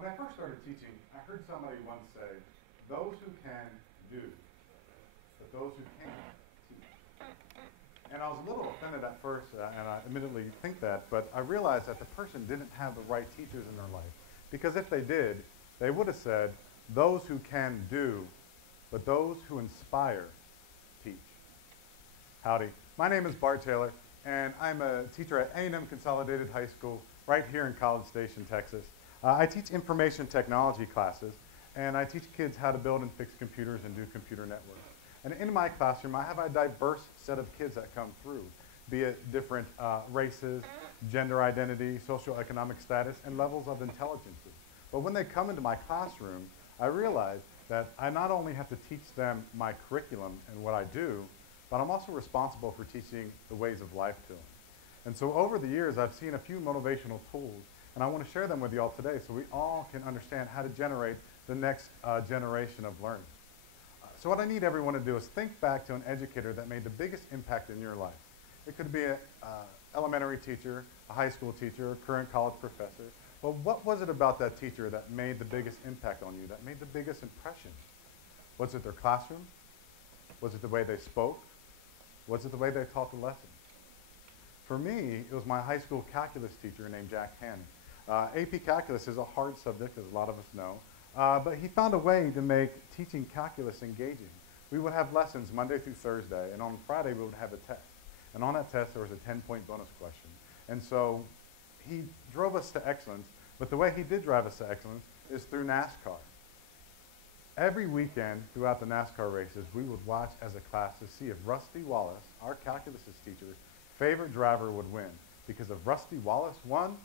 When I first started teaching, I heard somebody once say, those who can do, but those who can't teach. And I was a little offended at first, and I admittedly think that, but I realized that the person didn't have the right teachers in their life. Because if they did, they would have said, those who can do, but those who inspire teach. Howdy, my name is Bart Taylor, and I'm a teacher at A&M Consolidated High School right here in College Station, Texas. I teach information technology classes, and I teach kids how to build and fix computers and do computer networks. And in my classroom, I have a diverse set of kids that come through, be it different races, gender identity, socioeconomic status, and levels of intelligences. But when they come into my classroom, I realize that I not only have to teach them my curriculum and what I do, but I'm also responsible for teaching the ways of life to them. And so over the years, I've seen a few motivational tools, and I want to share them with you all today so we all can understand how to generate the next generation of learners. So what I need everyone to do is think back to an educator that made the biggest impact in your life. It could be an elementary teacher, a high school teacher, a current college professor. But what was it about that teacher that made the biggest impact on you, that made the biggest impression? Was it their classroom? Was it the way they spoke? Was it the way they taught the lesson? For me, it was my high school calculus teacher named Jack Hannon. AP Calculus is a hard subject, as a lot of us know. But he found a way to make teaching calculus engaging. We would have lessons Monday through Thursday, and on Friday we would have a test. And on that test there was a 10-point bonus question. And so he drove us to excellence, but the way he did drive us to excellence is through NASCAR. Every weekend throughout the NASCAR races, we would watch as a class to see if Rusty Wallace, our calculus teacher's favorite driver, would win. Because if Rusty Wallace won,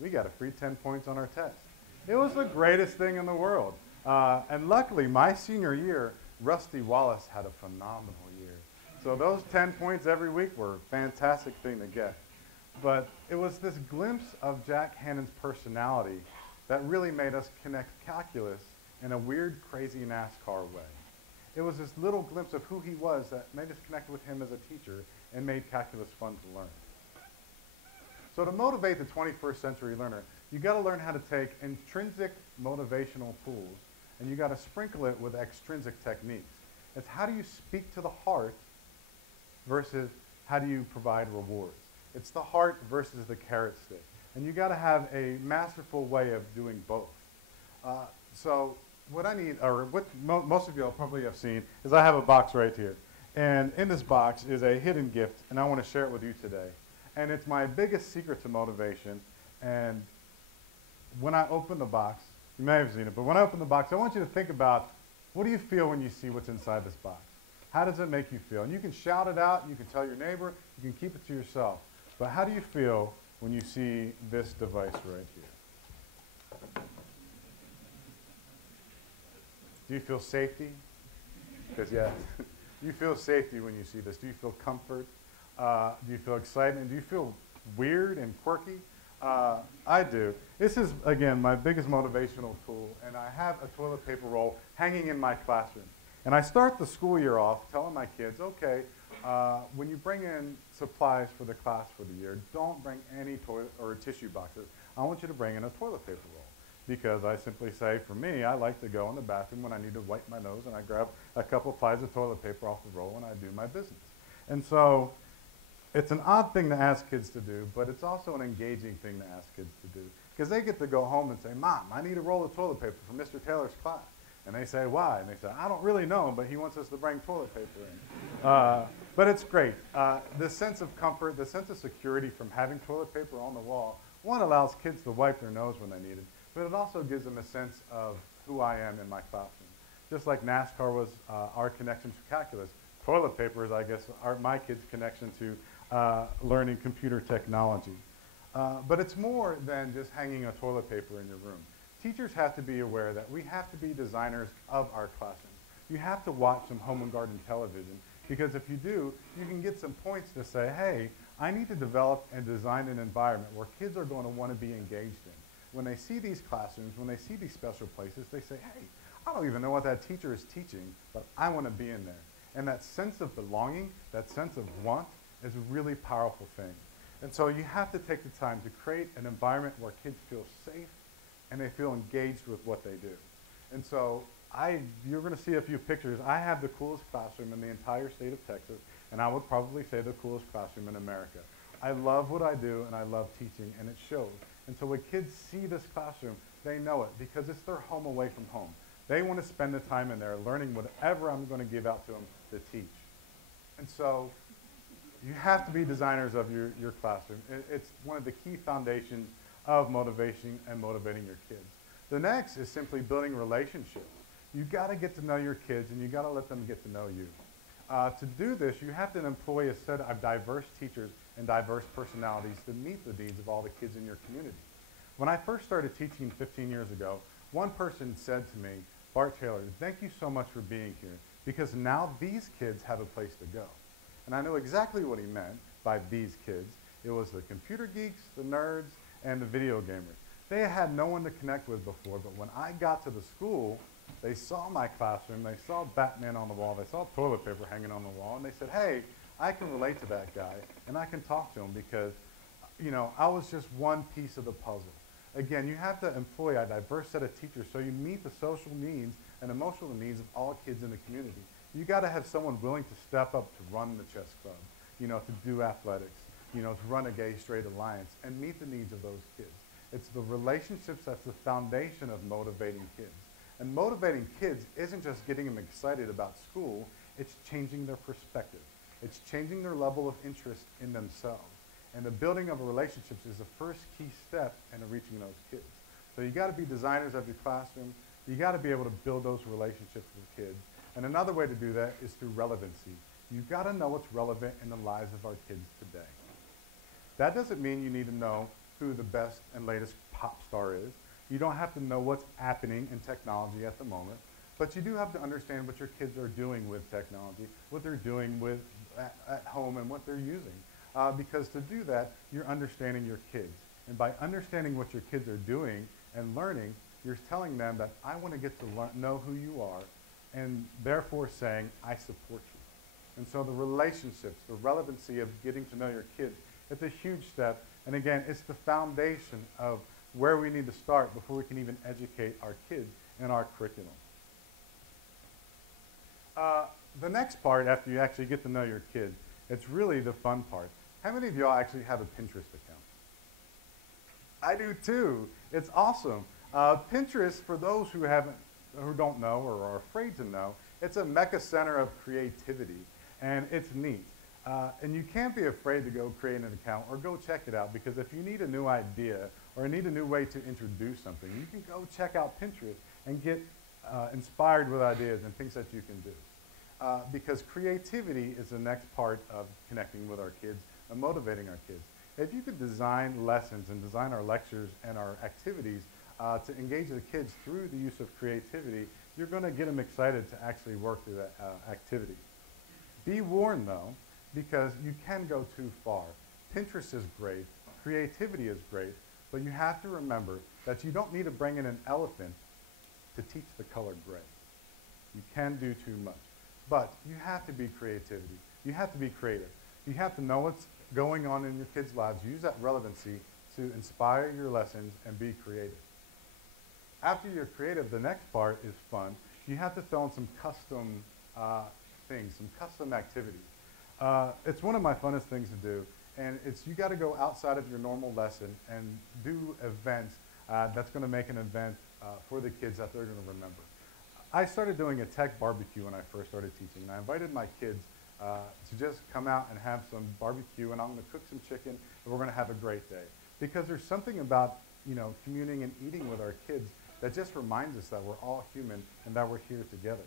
we got a free 10 points on our test. It was the greatest thing in the world. And luckily, my senior year, Rusty Wallace had a phenomenal year. So those 10 points every week were a fantastic thing to get. But it was this glimpse of Jack Hannon's personality that really made us connect calculus in a weird, crazy NASCAR way. It was this little glimpse of who he was that made us connect with him as a teacher and made calculus fun to learn. So to motivate the 21st century learner, you got to learn how to take intrinsic motivational tools and you got to sprinkle it with extrinsic techniques. It's how do you speak to the heart versus how do you provide rewards. It's the heart versus the carrot stick. And you got to have a masterful way of doing both. So what I need, or what most of you will probably have seen, is I have a box right here. And in this box is a hidden gift, and I want to share it with you today. And it's my biggest secret to motivation. And when I open the box, you may have seen it, but when I open the box, I want you to think about, what do you feel when you see what's inside this box? How does it make you feel? And you can shout it out, you can tell your neighbor, you can keep it to yourself. But how do you feel when you see this device right here? Do you feel safety? Because yeah, you feel safety when you see this. Do you feel comfort? Do you feel excitement? Do you feel weird and quirky? I do. This is, again, my biggest motivational tool, and I have a toilet paper roll hanging in my classroom. And I start the school year off telling my kids, okay, when you bring in supplies for the class for the year, don't bring any toilet or tissue boxes. I want you to bring in a toilet paper roll. Because I simply say, for me, I like to go in the bathroom when I need to wipe my nose, and I grab a couple plies of toilet paper off the roll, and I do my business. And so it's an odd thing to ask kids to do, but it's also an engaging thing to ask kids to do. Because they get to go home and say, Mom, I need a roll of toilet paper for Mr. Taylor's class. And they say, why? And they say, I don't really know, but he wants us to bring toilet paper in. But it's great. The sense of comfort, the sense of security from having toilet paper on the wall, one, allows kids to wipe their nose when they need it, but it also gives them a sense of who I am in my classroom. Just like NASCAR was our connection to calculus, toilet paper is, I guess, my kids' connection to learning computer technology. But it's more than just hanging a toilet paper in your room. Teachers have to be aware that we have to be designers of our classrooms. You have to watch some home and garden television, because if you do, you can get some points to say, hey, I need to develop and design an environment where kids are going to want to be engaged in. When they see these classrooms, when they see these special places, they say, hey, I don't even know what that teacher is teaching, but I want to be in there. And that sense of belonging, that sense of want, is a really powerful thing. And so you have to take the time to create an environment where kids feel safe and they feel engaged with what they do. And so you're going to see a few pictures. I have the coolest classroom in the entire state of Texas, and I would probably say the coolest classroom in America. I love what I do, and I love teaching, and it shows. And so when kids see this classroom, they know it because it's their home away from home. They want to spend the time in there learning whatever I'm going to give out to them to teach. And so you have to be designers of your classroom. It's one of the key foundations of motivation and motivating your kids. The next is simply building relationships. You've got to get to know your kids, and you've got to let them get to know you. To do this, you have to employ a set of diverse teachers and diverse personalities to meet the needs of all the kids in your community. When I first started teaching 15 years ago, one person said to me, "Bart Taylor, thank you so much for being here, because now these kids have a place to go." And I know exactly what he meant by these kids. It was the computer geeks, the nerds, and the video gamers. They had no one to connect with before, but when I got to the school, they saw my classroom, they saw Batman on the wall, they saw toilet paper hanging on the wall, and they said, "Hey, I can relate to that guy, and I can talk to him because, I was just one piece of the puzzle." Again, you have to employ a diverse set of teachers so you meet the social needs and emotional needs of all kids in the community. You got to have someone willing to step up to run the chess club, to do athletics, to run a gay straight alliance and meet the needs of those kids. It's the relationships that's the foundation of motivating kids. And motivating kids isn't just getting them excited about school, it's changing their perspective. It's changing their level of interest in themselves. And the building of relationships is the first key step in reaching those kids. So you got to be designers of your classroom. You got to be able to build those relationships with kids. And another way to do that is through relevancy. You've got to know what's relevant in the lives of our kids today. That doesn't mean you need to know who the best and latest pop star is. You don't have to know what's happening in technology at the moment, but you do have to understand what your kids are doing with technology, what they're doing with at home, and what they're using. Because to do that, you're understanding your kids. And by understanding what your kids are doing and learning, you're telling them that I want to get to know who you are, and therefore saying, I support you. And so the relationships, the relevancy of getting to know your kids, it's a huge step. And again, it's the foundation of where we need to start before we can even educate our kids in our curriculum. The next part, after you actually get to know your kids, it's really the fun part. How many of y'all actually have a Pinterest account? I do too. It's awesome. Pinterest, for those who don't know or are afraid to know, it's a mecca center of creativity, and it's neat. And you can't be afraid to go create an account or go check it out, because if you need a new idea or need a new way to introduce something, you can go check out Pinterest and get inspired with ideas and things that you can do. Because creativity is the next part of connecting with our kids and motivating our kids. If you could design lessons and design our lectures and our activities to engage the kids through the use of creativity, you're going to get them excited to actually work through that activity. Be warned though, because you can go too far. Pinterest is great, creativity is great, but you have to remember that you don't need to bring in an elephant to teach the color gray. You can do too much. But you have to be creativity. You have to be creative. You have to know what's going on in your kids' lives. Use that relevancy to inspire your lessons and be creative. After you're creative, the next part is fun. You have to throw in some custom things, some custom activities. It's one of my funnest things to do, and you got to go outside of your normal lesson and do events that's going to make an event for the kids that they're going to remember. I started doing a tech barbecue when I first started teaching, and I invited my kids to just come out and have some barbecue, and I'm going to cook some chicken, and we're going to have a great day. Because there's something about communing and eating with our kids that just reminds us that we're all human and that we're here together.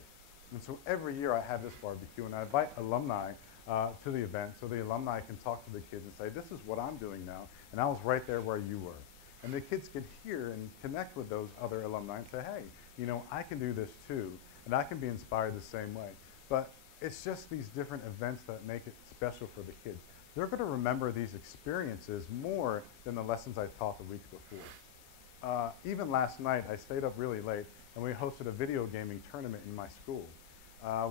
And so every year I have this barbecue, and I invite alumni to the event so the alumni can talk to the kids and say, this is what I'm doing now, and I was right there where you were. And the kids can hear and connect with those other alumni and say, hey, I can do this too, and I can be inspired the same way. But it's just these different events that make it special for the kids. They're going to remember these experiences more than the lessons I taught the weeks before. Even last night, I stayed up really late, and we hosted a video gaming tournament in my school.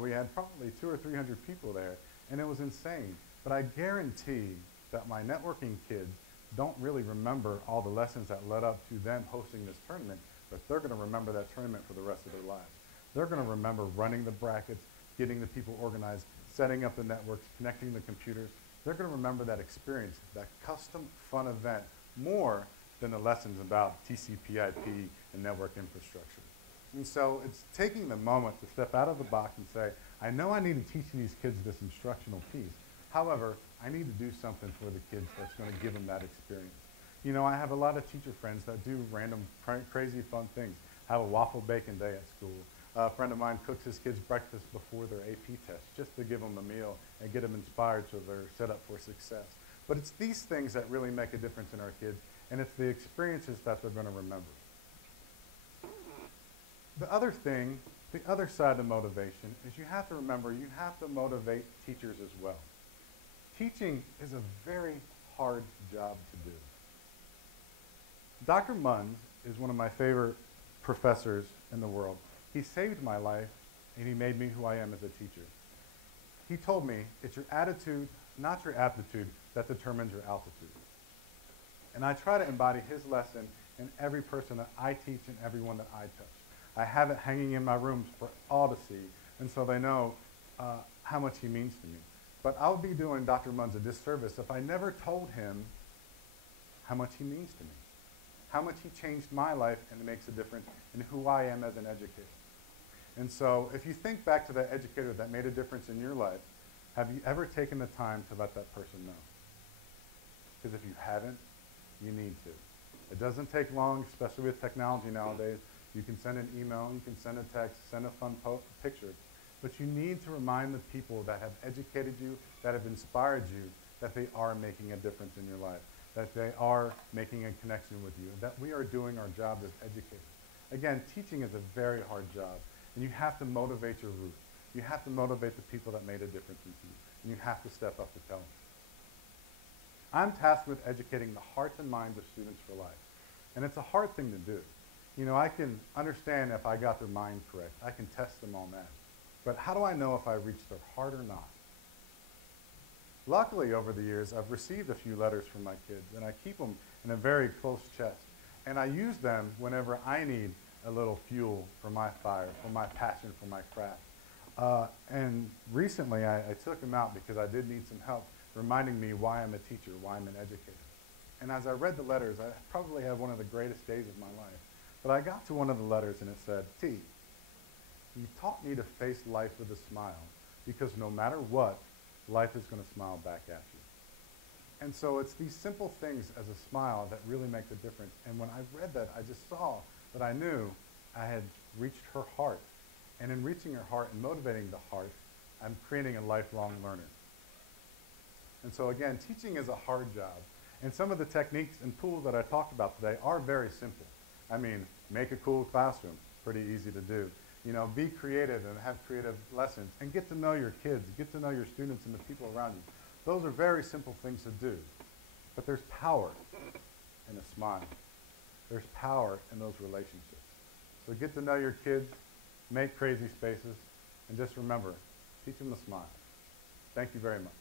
We had probably 200 or 300 people there, and it was insane. But I guarantee that my networking kids don't really remember all the lessons that led up to them hosting this tournament, but they're going to remember that tournament for the rest of their lives. They're going to remember running the brackets, getting the people organized, setting up the networks, connecting the computers. They're going to remember that experience, that custom fun event, more than the lessons about TCP/IP and network infrastructure. And so it's taking the moment to step out of the box and say, I know I need to teach these kids this instructional piece. However, I need to do something for the kids that's going to give them that experience. You know, I have a lot of teacher friends that do random, crazy, fun things. Have a waffle bacon day at school. A friend of mine cooks his kids breakfast before their AP test just to give them a meal and get them inspired so they're set up for success. But it's these things that really make a difference in our kids, and it's the experiences that they're going to remember. The other thing, the other side of motivation, is you have to remember you have to motivate teachers as well. Teaching is a very hard job to do. Dr. Munns is one of my favorite professors in the world. He saved my life, and he made me who I am as a teacher. He told me, it's your attitude, not your aptitude, that determines your altitude. And I try to embody his lesson in every person that I teach and everyone that I touch. I have it hanging in my rooms for all to see, and so they know how much he means to me. But I would be doing Dr. Munns a disservice if I never told him how much he means to me, how much he changed my life and makes a difference in who I am as an educator. And so if you think back to that educator that made a difference in your life, have you ever taken the time to let that person know? Because if you haven't, you need to. It doesn't take long, especially with technology nowadays. You can send an email, you can send a text, send a fun picture. But you need to remind the people that have educated you, that have inspired you, that they are making a difference in your life, that they are making a connection with you, that we are doing our job as educators. Again, teaching is a very hard job, and you have to motivate your roots. You have to motivate the people that made a difference in you, and you have to step up to tell them. I'm tasked with educating the hearts and minds of students for life, and it's a hard thing to do. You know, I can understand if I got their mind correct. I can test them on that. But how do I know if I reached their heart or not? Luckily, over the years, I've received a few letters from my kids, and I keep them in a very close chest. And I use them whenever I need a little fuel for my fire, for my passion, for my craft. And recently, I took them out because I did need some help, reminding me why I'm a teacher, why I'm an educator. And as I read the letters, I probably had one of the greatest days of my life. But I got to one of the letters, and it said, T, you taught me to face life with a smile, because no matter what, life is going to smile back at you. And so it's these simple things as a smile that really make the difference. And when I read that, I just saw that I knew I had reached her heart. And in reaching her heart and motivating the heart, I'm creating a lifelong learner. And so again, teaching is a hard job. And some of the techniques and tools that I talked about today are very simple. I mean, make a cool classroom, pretty easy to do. You know, be creative and have creative lessons and get to know your kids, get to know your students and the people around you. Those are very simple things to do. But there's power in a smile. There's power in those relationships. So get to know your kids, make crazy spaces, and just remember, teach them to smile. Thank you very much.